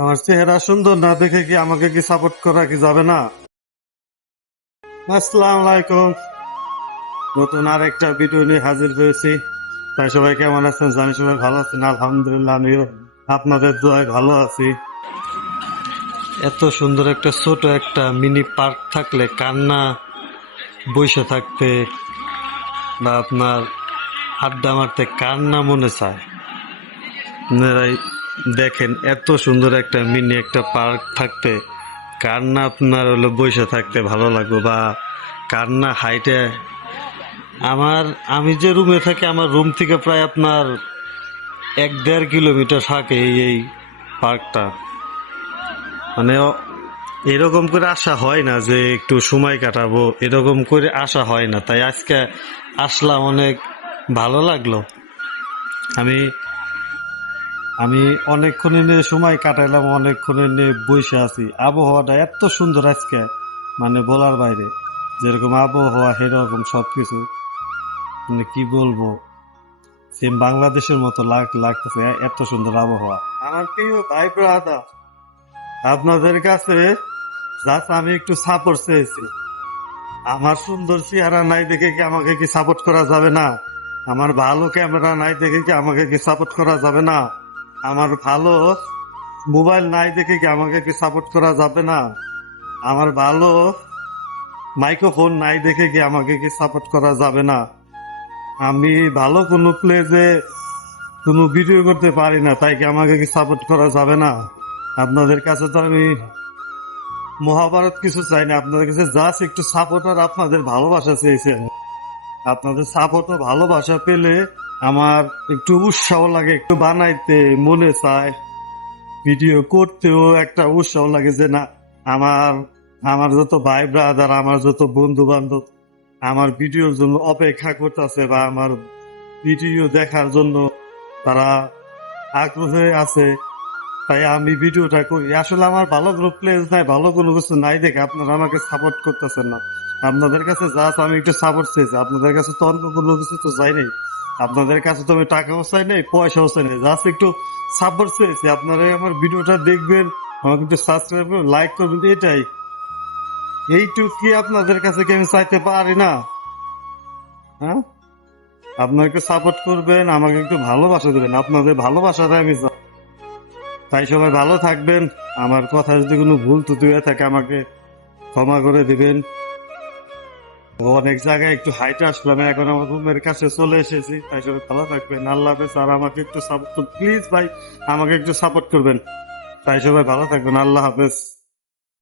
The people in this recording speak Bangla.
আমার চেহারা সুন্দর না দেখে কি আমাকে কি সাপোর্ট করা কি যাবে না? আসসালামু আলাইকুম। নতুন আর একটা ভিডিও নিয়ে হাজির হয়েছি। তাই সবাই কেমন আছেন? জানি সবাই ভালো আছেন। আলহামদুলিল্লাহ আমি আপনাদের দোয়ায় ভালো আছি। এত সুন্দর একটা ছোট একটা মিনি পার্ক থাকলে কান্না, বসে থাকতে বা আপনার আড্ডা মারতে কান্না মনে চায়। দেখেন, এত সুন্দর একটা মিনি একটা পার্ক থাকতে কার না আপনার হলো বসে থাকতে ভালো লাগবে বা কার না হাইটে আমার, আমি যে রুমে থাকি, আমার রুম থেকে প্রায় আপনার এক দেড় কিলোমিটার থাকে এই পার্কটা মানে এরকম করে আসা হয় না যে একটু সময় কাটাবো, এরকম করে আসা হয় না। তাই আজকে আসলাম, অনেক ভালো লাগল। আমি আমি অনেকক্ষণ নিয়ে সময় কাটাইলাম, অনেকক্ষণ নিয়ে বসে আছি। আবহাওয়াটা এত সুন্দর আজকে মানে বলার বাইরে। যেরকম আবহাওয়া, সেরকম সব কিছু মানে কি বলব? সেম বাংলাদেশের মতো লাগ লাগতেছে এত সুন্দর আবহাওয়া। আমার প্রিয় ভাই ব্রাদার, আপনাদের কাছে জাস্ট আমি একটু সাপোর্ট চেয়েছি। আমার সুন্দর চেহারা নাই দেখে কি আমাকে কি সাপোর্ট করা যাবে না? আমার ভালো ক্যামেরা নাই দেখে কি আমাকে কি সাপোর্ট করা যাবে না? আমার ভালো মোবাইল নাই দেখে কি আমাকে কি সাপোর্ট করা যাবে না? আমার ভালো মাইক্রোফোন নাই দেখে কি আমাকে কি সাপোর্ট করা যাবে না? আমি ভালো কোনো প্লেজে কোনো ভিডিও করতে পারি না, তাই কি আমাকে কি সাপোর্ট করা যাবে না? আপনাদের কাছে তো আমি মহাভারত কিছু চাই না, আপনাদের কাছে জাস্ট একটু সাপোর্ট আর আপনাদের ভালোবাসা চেয়েছেন। আপনাদের সাপোর্ট ও ভালোবাসা পেলে আমার একটু উৎসাহ লাগে, একটু বানাইতে মনে চায়। ভিডিও করতেও একটা উৎসাহ লাগে যে না, আমার আমার যত ভাই ব্রাদার আমার যত বন্ধু বান্ধব আমার ভিডিওর জন্য অপেক্ষা করতেছে বা আমার ভিডিও দেখার জন্য তারা আগ্রহে আছে, তাই আমি ভিডিওটা করি। আসলে আমার ভালো কোনো প্লেস নাই, ভালো কোনো কিছু নাই দেখে আপনারা আমাকে সাপোর্ট করতেছেন না। আপনাদের কাছে জাস্ট আমি একটু সাপোর্ট চেয়েছি আপনাদের কাছে তো অন্য কোনো কিছু তো যাই নাই আপনাদের কাছে তো আমি টাকাও চাই নাই, পয়সাও চাই নাই। জাস্ট একটু সাপোর্ট চেয়েছি আপনারা আমার ভিডিওটা দেখবেন, আমাকে একটু সাবস্ক্রাইব করবেন লাইক করবেন, এটাই। এইটুক কি আপনাদের কাছে কি আমি চাইতে পারি না? হ্যাঁ? আপনাকে সাপোর্ট করবেন, আমাকে একটু ভালোবাসা দেবেন। আপনাদের ভালোবাসাটা আমি। তাই সবাই ভালো থাকবেন। আমার কথা যদি কোনো ভুল ত্রুটি হয়ে থাকে, আমাকে ক্ষমা করে দিবেন। অনেক জায়গায় একটু হাইটে আসলাম, এখন আমার রুমের কাছে চলে এসেছি। তাই সবাই ভালো থাকবেন, আল্লাহ হাফেজ। আর আমাকে একটু সাপোর্ট প্লিজ ভাই, আমাকে একটু সাপোর্ট করবেন। তাই সবাই ভালো থাকবেন, আল্লাহ হাফেজ।